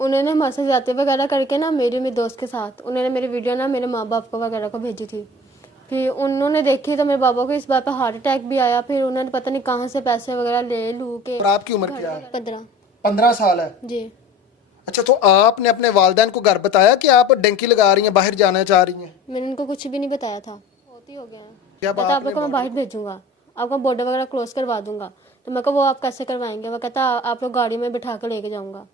उन्होंने हमारे साथ जाते वगैरह करके ना मेरे दोस्त के साथ उन्होंने मेरी वीडियो ना मेरे माँ बाप को वगैरह को भेजी थी। फिर उन्होंने देखी तो मेरे बाबा को इस बात पर हार्ट अटैक भी आया। फिर उन्होंने पता नहीं कहाँ से पैसे वगैरह ले लू के। और आपकी उम्र क्या है? 15। 15 साल है जी। अच्छा, तो आपने अपने वालिदैन को घर बताया कि आप डंकी लगा रही हैं, बाहर जाना चाह रही हैं? मैंने उनको कुछ भी नहीं बताया था। होती हो गया क्या कहता आप लोग को मैं बाहर भेजूंगा, आपका बॉर्डर वगैरह क्लोज करवा दूंगा। तो मैं कहा वो आप कैसे करवाएंगे? वो कहता आप लोग गाड़ी में बिठा कर लेके जाऊंगा।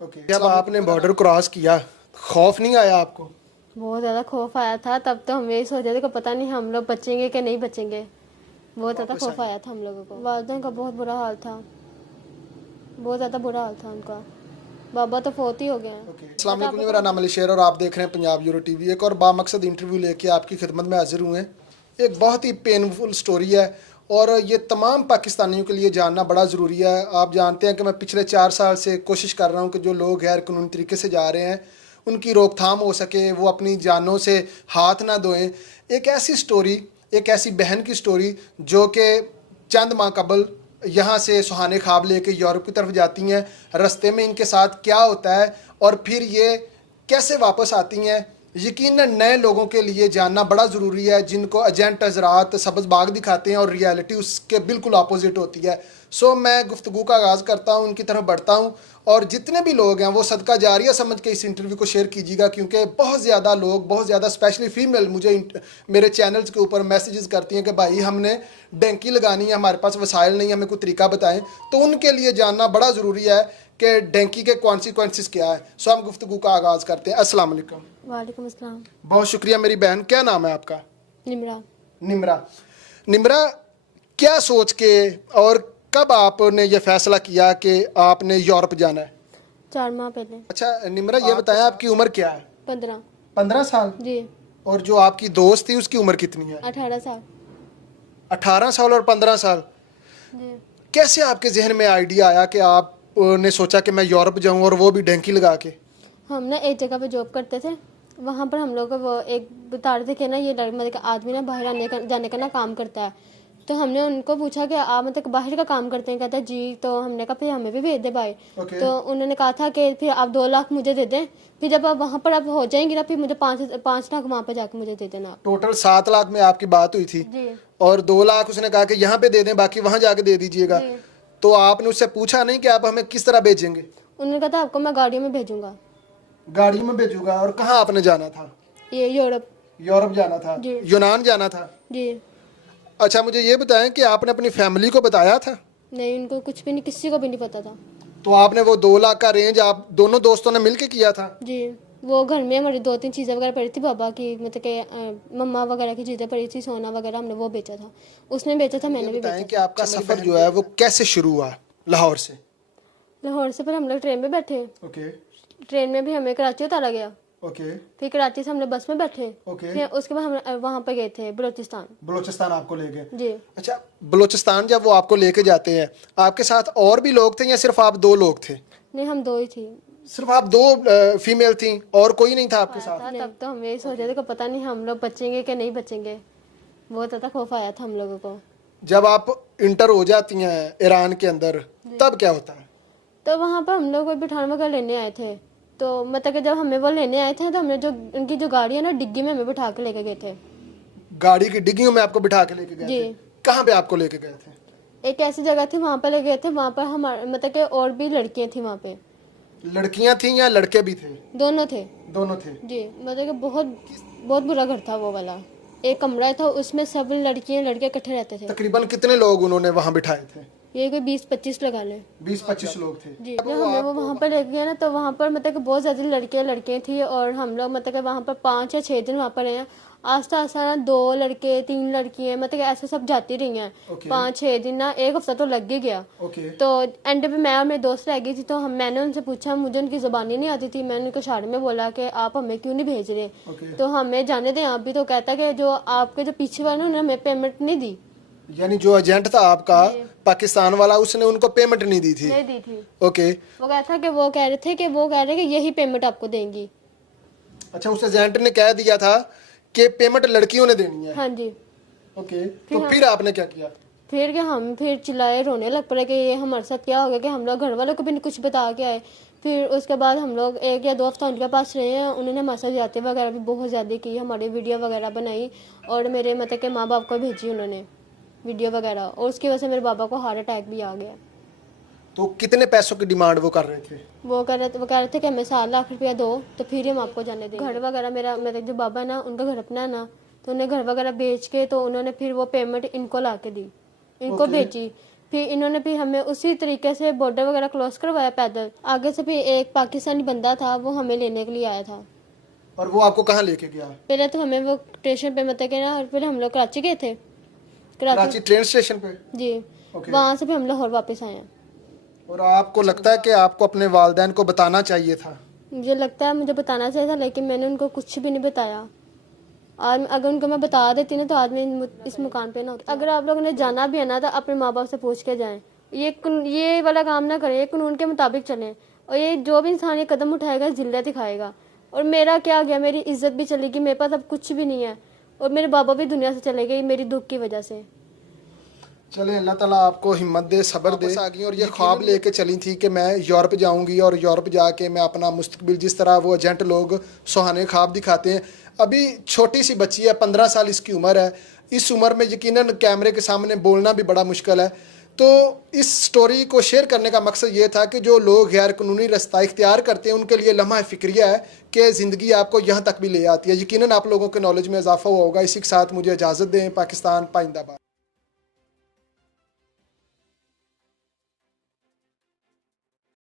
ओके, जब आपने बॉर्डर क्रॉस किया खौफ नहीं आया आपको? बहुत ज़्यादा खौफ आया था। तब तो हम यही सोच रहे थे कि पता नहीं हम लोग बचेंगे कि नहीं बचेंगे। बहुत ज़्यादा खौफ आया था हम लोगों को। वालिदैन का बहुत बुरा हाल था, बहुत ज़्यादा बुरा हाल था उनका। बाबा तो फोत ही हो गए हैं। अस्सलाम वालेकुम, मेरा नाम अली शेर और आप देख रहे हैं पंजाब यूरो टीवी। एक और बामकसद इंटरव्यू लेके आपकी खिदमत में हाजिर हुए हैं। एक बहुत ही पेनफुल स्टोरी है और ये तमाम पाकिस्तानियों के लिए जानना बड़ा ज़रूरी है। आप जानते हैं कि मैं पिछले 4 साल से कोशिश कर रहा हूँ कि जो लोग गैर कानूनी तरीके से जा रहे हैं उनकी रोकथाम हो सके, वो अपनी जानों से हाथ ना धोएं। एक ऐसी स्टोरी, एक ऐसी बहन की स्टोरी जो कि चंद माह कबल यहाँ से सुहाने ख्वाब लेके यूरोप की तरफ जाती हैं। रास्ते में इनके साथ क्या होता है और फिर ये कैसे वापस आती हैं, यकीनन नए लोगों के लिए जानना बड़ा ज़रूरी है, जिनको एजेंट हजरात सब्ज़ बाग दिखाते हैं और रियलिटी उसके बिल्कुल अपोजिट होती है। सो मैं गुफ्तगू का आगाज़ करता हूँ, उनकी तरफ बढ़ता हूँ और जितने भी लोग हैं वो सदका जारिया समझ के इस इंटरव्यू को शेयर कीजिएगा, क्योंकि बहुत ज़्यादा लोग, बहुत ज़्यादा स्पेशली फ़ीमेल मुझे मेरे चैनल्स के ऊपर मैसेजेस करती हैं कि भाई हमने डंकी लगानी है, हमारे पास वसाइल नहीं, हमें कोई तरीका बताएं। तो उनके लिए जानना बड़ा ज़रूरी है कि डंकी के कॉन्सिक्वेंसेस क्या है। सो हम गुफ्तगू का आगाज़ करते हैं। अस्सलाम वालेकुम। वालेकुम अस्सलाम। बहुत शुक्रिया मेरी बहन, क्या नाम है आपका? निमरा। निमरा। निमरा, क्या सोच के और कब आपने ये फैसला किया कि आपने यूरोप जाना है? 4 माह पहले। अच्छा निमरा, ये बताया आपकी उम्र क्या है? 15। 15 साल? जी। और जो आपकी दोस्त थी उसकी उम्र कितनी है? 18 साल। 18 साल और 15 साल। जी। कैसे आपके जहन में आइडिया आया कि आपने सोचा कि मैं यूरोप जाऊं और वो भी डंकी लगा के? हम ना एक जगह पे जॉब करते थे, वहाँ पर हम लोग को वो एक बता रहे थे कि ना ये मतलब कि आदमी ना बाहर जाने का ना काम करता है। तो हमने उनको पूछा कि आप मतलब बाहर का काम करते हैं? कहता है जी। तो हमने कहा फिर हमें भी भेज दे भाई। तो उन्होंने कहा था कि फिर आप 2 लाख मुझे दे दें, फिर जब आप वहाँ पर आप हो जाएंगी ना फिर मुझे 5 लाख वहाँ पर जाकर मुझे दे देना। टोटल 7 लाख में आपकी बात हुई थी जी। और 2 लाख उसने कहा कि यहाँ पे दे दें, बाकी वहाँ जाके दे दीजिएगा। तो आपने उससे पूछा नहीं कि आप हमें किस तरह भेजेंगे? उन्होंने कहा था आपको मैं गाड़ी में भेजूंगा। गाड़ी में भेजूंगा। और कहाँ आपने जाना था? ये यूरोप। यूरोप जाना था? यूनान जाना था? जी। अच्छा मुझे ये बताएं कि आपने अपनी फैमिली को बताया था? नहीं, उनको कुछ भी नहीं, किसी को भी नहीं पता था। तो आपने वो 2 लाख का रेंज आप दोनों दोस्तों ने मिलके किया था? जी। वो घर में हमारी 2-3 चीज़ें वगैरह पड़ी थी, बाबा की मतलब कि मम्मा वगैरह की चीज़ें पड़ी थी, सोना वगैरह, हमने वो बेचा था, उसने बेचा था, मैंने भी बेचा। कि आपका सफर जो है वो कैसे शुरू हुआ लाहौर से? लाहौर से फिर हम लोग ट्रेन में बैठे। ओके। ट्रेन में भी हमें कराची उतारा गया। ओके। फिर कराची से हम लोग बस में बैठे। ओके। फिर उसके बाद हम वहाँ पे गए थे बलूचिस्तान। बलूचिस्तान आपको ले गए? जी। अच्छा बलूचिस्तान जब वो आपको लेके जाते हैं, आपके साथ और भी लोग थे या सिर्फ आप 2 लोग थे? नहीं, हम 2 ही थी। सिर्फ आप 2 फीमेल थी और कोई नहीं था आपके साथ? तब तो हम यही सोच रहे थे कि पता नहीं हम लोग बचेंगे कि नहीं बचेंगे। बहुत ज़्यादा खौफ आया था हम लोगों को। जब आप इंटर हो जाती हैं ईरान के अंदर तब क्या होता है? तो वहाँ पर हम लोग कोई बिठान वगैरह लेने आए थे। तो मतलब कि जब हमें वो लेने आए थे तो हमने जो उनकी जो गाड़ी है ना डिग्गी में हमें बिठा के लेके गए थे। गाड़ी की डिग्गियों में आपको बिठा के लेके गए जी। थे? कहाँ पे आपको लेके गए थे? एक ऐसी जगह थी वहाँ पर ले गए थे, वहाँ पर हमारे मतलब कि और भी लड़कियाँ थी वहाँ पे। लड़कियां थी या लड़के भी थे? दोनों थे। दोनों थे? जी। मतलब कि बहुत बहुत बुरा घर था वो वाला। एक कमरा था, उसमें सब लड़कियाँ लड़के इकट्ठे रहते थे। तकरीबन कितने लोग उन्होंने वहाँ बिठाए थे? ये कोई 20-25 लगा ले। 20-25 लोग थे? जी। जब हमें वो वहाँ पर लेके गए ना तो वहाँ पर मतलब कि बहुत ज़्यादा लड़कियाँ थी और हम लोग मतलब कि वहाँ पर 5 या 6 दिन वहाँ पर रहे हैं। आस्ता आस्ता ना 2 लड़के 3 लड़कियाँ मतलब कि ऐसे सब जाती रही हैं। 5-6 दिन ना, 1 हफ्ता तो लग ही गया। तो एंड पे मैं और मेरे दोस्त रह गई थी। तो मैंने उनसे पूछा, मुझे उनकी ज़बानी नहीं आती थी, मैंने उनको इशारे में बोला कि आप हमें क्यों नहीं भेज रहे, तो हमें जाने दें आप भी। तो कहता कि जो आपके जो पीछे वाले उन्होंने हमें पेमेंट नहीं दी। यानी जो एजेंट था आपका पाकिस्तान वाला, उसने उनको पेमेंट नहीं दी थी? नहीं दी थी। ओके। वो कहता कि वो कह रहे कि यही पेमेंट आपको देंगी। अच्छा, उस एजेंट ने कह दिया था कि पेमेंट लड़कियों ने देनी है? हाँ जी। ओके। तो फिर आपने क्या किया? फिर हम चिल्लाए, रोने लग पड़े कि ये हमारे साथ क्या हो गया कि हम लोग घर वालों को भी कुछ बता के आए। फिर उसके बाद हम लोग 1 या 2 हफ्ता उनके पास रहे हैं। उन्होंने हमारे साथ ज्यादती वगैरह भी बहुत ज़्यादा की, हमारी वीडियो वगैरह बनाई और मेरे मतलब के माँ बाप को भेजी उन्होंने वीडियो वगैरह, और उसकी वजह से मेरे पापा को हार्ट अटैक भी आ गया। तो कितने पैसों की डिमांड वो कर रहे थे? वो कह रहे थे कि हमें 7 लाख रुपया दो तो फिर ही हम आपको जाने देंगे। घर वगैरह मेरे जो बाबा है ना, उनका घर अपना है ना, तो उन्हें घर वगैरह बेच के तो उन्होंने फिर वो पेमेंट इनको ला के दी, इनको भेजी। फिर इन्होंने भी हमें उसी तरीके से बॉर्डर वगैरह क्रॉस करवाया पैदल। आगे से फिर एक पाकिस्तानी बंदा था, वो हमें लेने के लिए आया था। और वो आपको कहाँ लेके गया? पहले तो हमें वो स्टेशन पे मतलब कि ना, और फिर हम लोग कराची गए थे। कराची ट्रेन स्टेशन पे? जी। वहाँ से फिर हम लाहौर वापस आए हैं। और आपको लगता है कि आपको अपने वालिदैन को बताना चाहिए था? मुझे लगता है मुझे बताना चाहिए था, लेकिन मैंने उनको कुछ भी नहीं बताया। आज अगर उनको मैं बता देती ना तो आज मैं इस मुकाम पे ना होती। अगर आप लोगों ने जाना भी है ना तो अपने माँ बाप से पूछ के जाएं। ये वाला काम ना करें, ये कानून के मुताबिक चलें। और ये जो भी इंसान ये कदम उठाएगा जिल्लत दिखाएगा। और मेरा क्या गया, मेरी इज्जत भी चलेगी, मेरे पास अब कुछ भी नहीं है, और मेरे बाबा भी दुनिया से चले गए मेरी दुख की वजह से। चले, अल्लाह ताला आपको हिम्मत दे, सब्र दे। आ गई और ये ख्वाब लेके चली थी कि मैं यूरोप जाऊंगी और यूरोप जाके मैं अपना मुस्तकबिल, जिस तरह वो एजेंट लोग सुहाने ख्वाब दिखाते हैं। अभी छोटी सी बच्ची है, 15 साल इसकी उम्र है। इस उम्र में यकीनन कैमरे के सामने बोलना भी बड़ा मुश्किल है। तो इस स्टोरी को शेयर करने का मकसद ये था कि जो लोग गैर कानूनी रास्ता इख्तियार करते हैं उनके लिए लम्हा फ़िक्रिया है कि ज़िंदगी आपको यहाँ तक भी ले आती है। यकीनन आप लोगों के नॉलेज में इजाफा हुआ होगा। इसी के साथ मुझे इजाज़त दें। पाकिस्तान पाइंदाबाद।